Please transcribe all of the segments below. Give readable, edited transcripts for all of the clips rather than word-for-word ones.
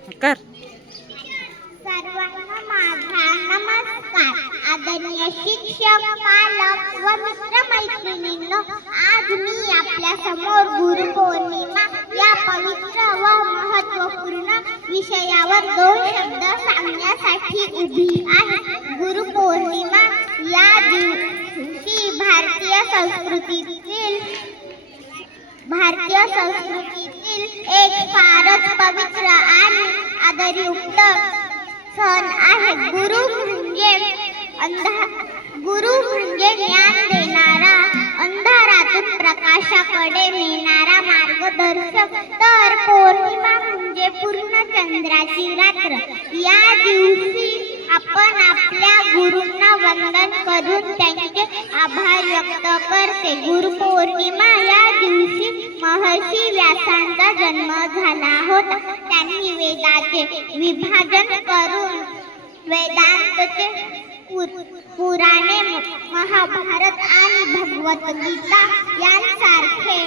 कर. सर्वांना माझा नमस्कार. आदरणीय शिक्षक, पालक व मित्रमैत्रिणींनो, आज मी आपल्या समोर गुरुपौर्णिमा या पवित्र व महत्त्वपूर्ण विषयावर 2 शब्द सांगण्यासाठी उभी आहे. गुरुपौर्णिमा या दिवशी भारतीय संस्कृतीतील एक फारच पवित्र आणि आदरयुक्त सण आहे. गुरु म्हणजे ज्ञान देणारा, अंधारातून प्रकाशाकडे नेणारा मार्गदर्शक. तर पौर्णिमा म्हणजे पूर्ण चंद्राची रात्र. या दिवशी आपण आपल्या गुरूंना वंदन करून त्यांचे आभार व्यक्त करते. गुरुपौर्णिमा या दिवशी महर्षी व्यासांचा जन्म झाला होता. त्यांनी वेदाचे विभाजन करून वेदांतचे पुराणे, महाभारत आणि भगवद्गीता यांसारखे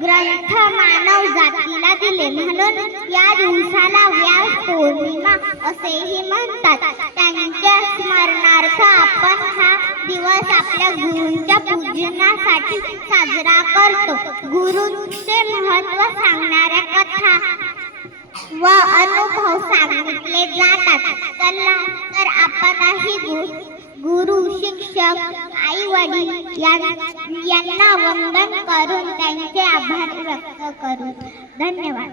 ग्रंथ मानव जातीला दिले. म्हणून या दिवसाला व्यास पौर्णिमा असेही म्हणतात. त्यांच्या स्मरणार्थ आपण हा दिवस आपल्या गुरूंच्या पूजनासाठी साजरा करतो. गुरूंचे महत्त्व सांगणाऱ्या कथा व अनुभव सांगितले जातात. चला तर आपणही गुरु, शिक्षक, आई वडील यांना वंदन करून त्यांचे आभार व्यक्त करू. धन्यवाद.